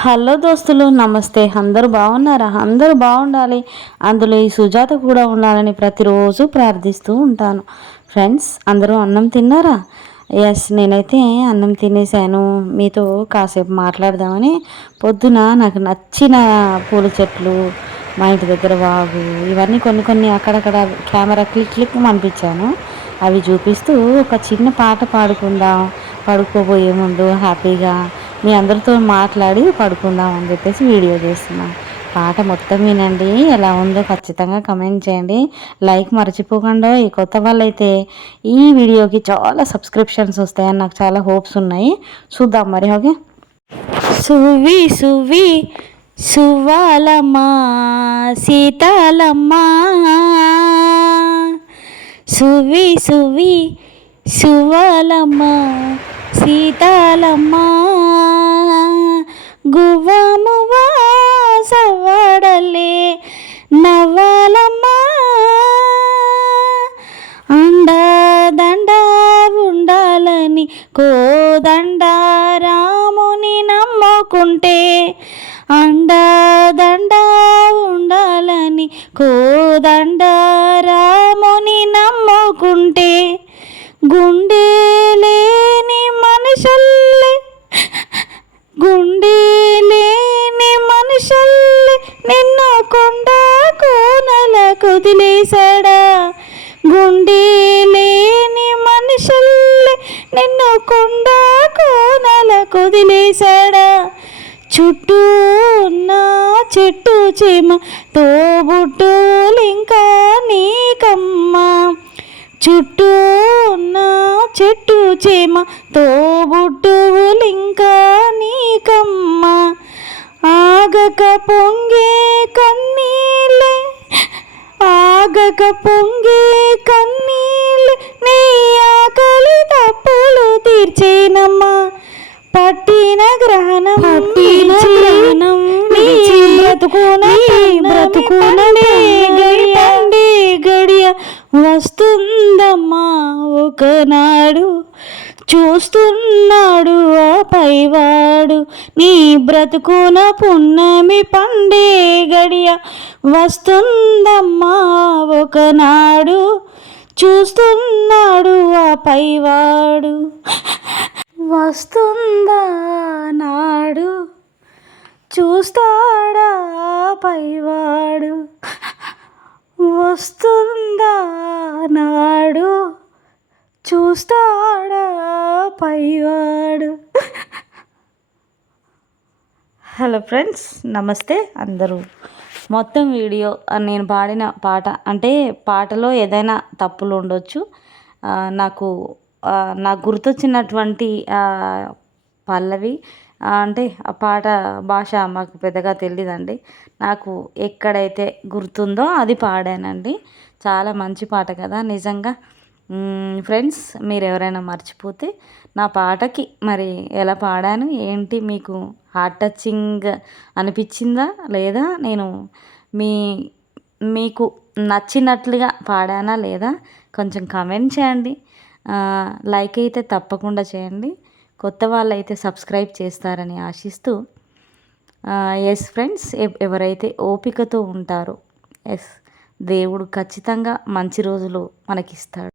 Hello దోస్తులు నమస్తే. అందరూ బాగున్నారా? అందరూ బాగుండాలి. అందులో ఈ సుజాత కూడా ఉండాలని ప్రతిరోజు ప్రార్థిస్తూ ఉంటాను. ఫ్రెండ్స్ అందరూ అన్నం తిన్నారా? ఎస్ నేనైతే అన్నం తినేసాను. మీతో కాసేపు మాట్లాడదామని పొద్దున నాకు నచ్చిన పూల చెట్లు మా ఇంటి దగ్గర వాగు ఇవన్నీ కొన్ని కొన్ని అక్కడక్కడ కెమెరా క్లిక్ క్లిక్ అనిపించాను. అవి చూపిస్తూ ఒక చిన్న పాట పాడుకుందాం పడుకోబోయే ముందు హ్యాపీగా మీ అందరితో మాట్లాడి పడుకుందాం అని చెప్పేసి వీడియో చేస్తున్నాను పాట మొత్తం వినండి. ఎలా ఉందో ఖచ్చితంగా కమెంట్ చేయండి. లైక్ మర్చిపోకుండా ఈ కొత్త వాళ్ళైతే ఈ వీడియోకి చాలా సబ్స్క్రిప్షన్స్ వస్తాయని నాకు చాలా హోప్స్ ఉన్నాయి. చూద్దాం మరి ఓకే? సువి సువి సువాలమ్మా సీతాలమ్మా. సువి సువి సువాలమ్మా సీతాలమ్మా. కోదండారాముని నమ్ముకుంటే అండదండ ఉండాలని కోదండారాముని నమ్ముకుంటే గుండె లేని మనుషుల్లే గుండె లేని మనుషుల్లే నిన్ను కొండ కోనల కుదిలేశాడా కుదిలేశాడా? చుట్టూ ఉన్న చెట్టు చీమ తోబుట్టులింకా నీకమ్మ. చుట్టూ ఉన్న చెట్టు చేమ తోబుట్టువులింకా నీకమ్మ. ఆగక పొంగే కన్నీలే ఆగక పొంగే కన్నీ బ్రతుకున బ్రతుకుననే గడియండి గడియ వస్తుందమ్మా ఒకనాడు. చూస్తున్నాడు ఆ పైవాడు. నీ బ్రతుకున పున్నమి పండే గడియ వస్తుందమ్మా ఒకనాడు. చూస్తున్నాడు ఆ పైవాడు. వస్తుందా నాడు. చూస్తాడా పైవాడు? వస్తుందా నాడు? చూస్తాడా పైవాడు? హలో ఫ్రెండ్స్ నమస్తే అందరూ. మొత్తం వీడియో నేను పాడిన పాట అంటే పాటలో ఏదైనా తప్పులు ఉండొచ్చు. నాకు నాకు గుర్తొచ్చినటువంటి పల్లవి అంటే ఆ పాట భాష మాకు పెద్దగా తెలియదండి నాకు ఎక్కడైతే గుర్తుందో అది పాడానండి. చాలా మంచి పాట కదా. నిజంగా ఫ్రెండ్స్ మీరు ఎవరైనా మర్చిపోతే నా పాటకి మరి ఎలా పాడాను ఏంటి మీకు హార్ట్ టచింగ్ అనిపించిందా లేదా నేను మీ మీకు నచ్చినట్లుగా పాడానా లేదా కొంచెం కమెంట్ చేయండి. లైక్ అయితే తప్పకుండా చేయండి. కొత్త వాళ్ళు అయితే సబ్స్క్రైబ్ చేస్తారని ఆశిస్తూ ఎస్ ఫ్రెండ్స్ ఎవరైతే ఓపికతో ఉంటారో ఎస్ దేవుడు ఖచ్చితంగా మంచి రోజులు మనకిస్తాడు.